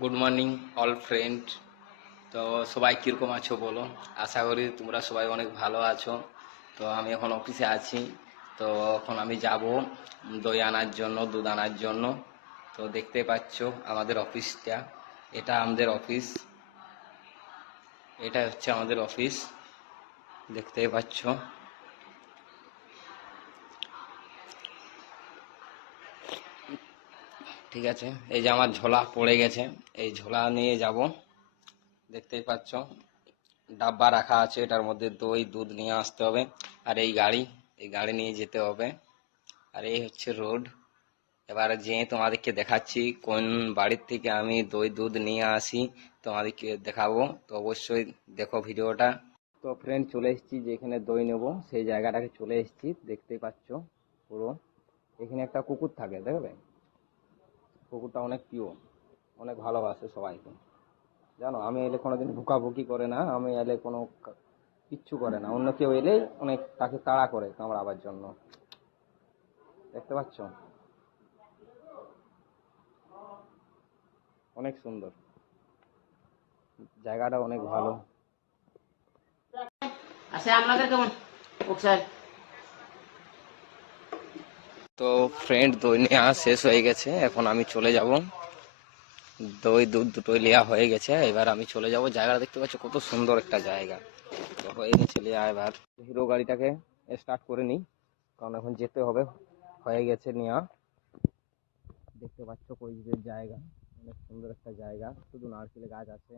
Good morning all friend. তো সবাই কীরকম আছো বলো? আশা করি তোমরা সবাই অনেক ভালো আছো। তো আমি এখন অফিসে আছি। তো এখন আমি যাব দই আনার জন্য, দুধ আনার জন্য। তো দেখতে পাচ্ছ আমাদের অফিসটা, এটা আমাদের অফিস, এটা হচ্ছে আমাদের অফিস, দেখতেই পাচ্ছ। ঠিক আছে, এই যে আমার ঝোলা পড়ে গেছে, এই ঝোলা নিয়ে যাব। দেখতেই পাচ্ছ ডাব্বা রাখা আছে, এটার মধ্যে দই দুধ নিয়ে আসতে হবে। আর এই গাড়ি নিয়ে যেতে হবে। আর এই হচ্ছে রোড। এবারে যেয়ে তোমাদেরকে দেখাচ্ছি কোন বাড়ির থেকে আমি দই দুধ নিয়ে আসি, তোমাদেরকে দেখাবো। তো অবশ্যই দেখো ভিডিওটা। তো ফ্রেন্ড, চলে এসেছি যেখানে দই নেবো, সেই জায়গাটাকে চলে এসেছি, দেখতেই পাচ্ছ পুরো। এখানে একটা কুকুর থাকে, দেখবে? কুকুরটা অনেক প্রিয়, অনেক ভালোবাসে সবাইকে। জানো, আমি এলে কোনোদিন ভুকাভুকি করে না, আমি এলে কোনো কিচ্ছু করে না। অন্য কেউ এলেই অনেক তাকে তাড়া করে কামড়াবার জন্য। দেখতে পাচ্ছ, অনেক সুন্দর জায়গাটা, অনেক ভালো। আচ্ছা আপনাদের কেমন স্যার? তো ফ্রেন্ড, দই নেওয়া শেষ হয়ে গেছে, এখন আমি চলে যাব। দই দুধ দুটোই নেওয়া হয়ে গেছে, এবার আমি চলে যাব। জায়গাটা দেখতে পাচ্ছ কত সুন্দর একটা জায়গা। তো হয়ে গেছে নেওয়া, এবার হিরো গাড়িটাকে স্টার্ট করে নিই, কারণ এখন যেতে হবে। হয়ে গেছে নেওয়া। দেখতে পাচ্ছ কই যে জায়গা, অনেক সুন্দর একটা জায়গা, শুধু নারকেল গাছ আছে।